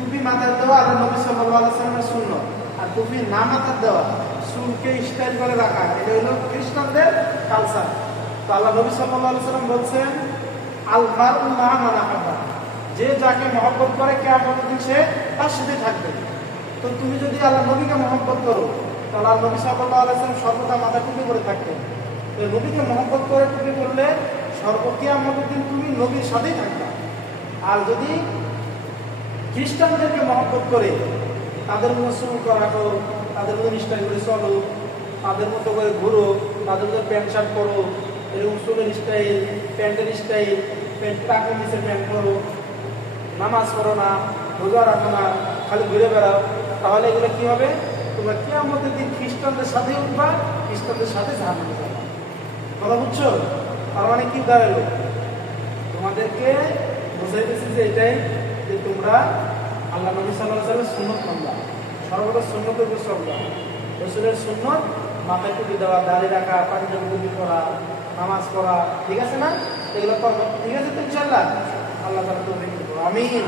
টুপি মাথায় দেওয়া আল্লাহ নবী সাল্লাল্লাহু আলাইহি ওয়াসাল্লামের সুন্নাত, আর টুপি না মাথায় দেওয়া, চুলকে স্টাইল করে রাখা, এটা হলো খ্রিস্টানদের কালচার। তো আল্লাহ নবী সাল্লাল্লাহু আলাইহি ওয়াসাল্লাম বলছেন, আল মারউ মা মান আহাব্বা, যে যাকে মহব্বত করে কিয়ামতের দিন সে তার সাথে থাকবে। তো তুমি যদি আল্লাহ নবীকে মহব্বত করো, তাহলে আল্লাহ নবী সাল্লাল্লাহু আলাইহি ওয়াসাল্লাম সর্বদা মাথা টুপি করে থাকতেন। তো নবীকে মহব্বত করে টুপি করলে কিয়ামতের দিন তুমি নবীর সাথেই থাকবে। আর যদি খ্রিস্টানদেরকে মহব্বত করে তাদের মতো চুল রাখো, তাদের মতো নিষ্ঠায় করে চলো, তাদের মতো করে ঘুরো, তাদের মতো প্যান্ট শার্ট পরো, এরকম চুলের স্টাইল, প্যান্টের স্টাইল, প্যান্ট টাকের নিচে প্যান্ট পরো, নামাজ পড়ো না, রোজা রাখো না, খালি ঘুরে বেড়াও, তাহলে এগুলো কি হবে? তোমরা কিয়ামতের দিন খ্রিস্টানদের সাথে উঠবা, খ্রিস্টানদের সাথে জাহান্নামে যাবে। কথা বুঝছো? তার মানে কি দাঁড়ালো? তোমাদেরকে বোঝাইতেছি যে এটাই, যে তোমরা আল্লাহ নবী সাল্লাল্লাহু আলাইহি ওয়াসাল্লামের সুন্নাত মানবা, সর্বদা সুন্নতের উপর চলবা। রাসূলের সুন্নাত মাথায় টুপি দেওয়া, দাড়ি রাখা, পাঞ্জাবি টুপি পরা, নামাজ পড়া, ঠিক আছে না? এগুলো করবো, ঠিক আছে তো ইনশাআল্লাহ? আল্লাহ তাআলা তৌফিক দিন। আমিন।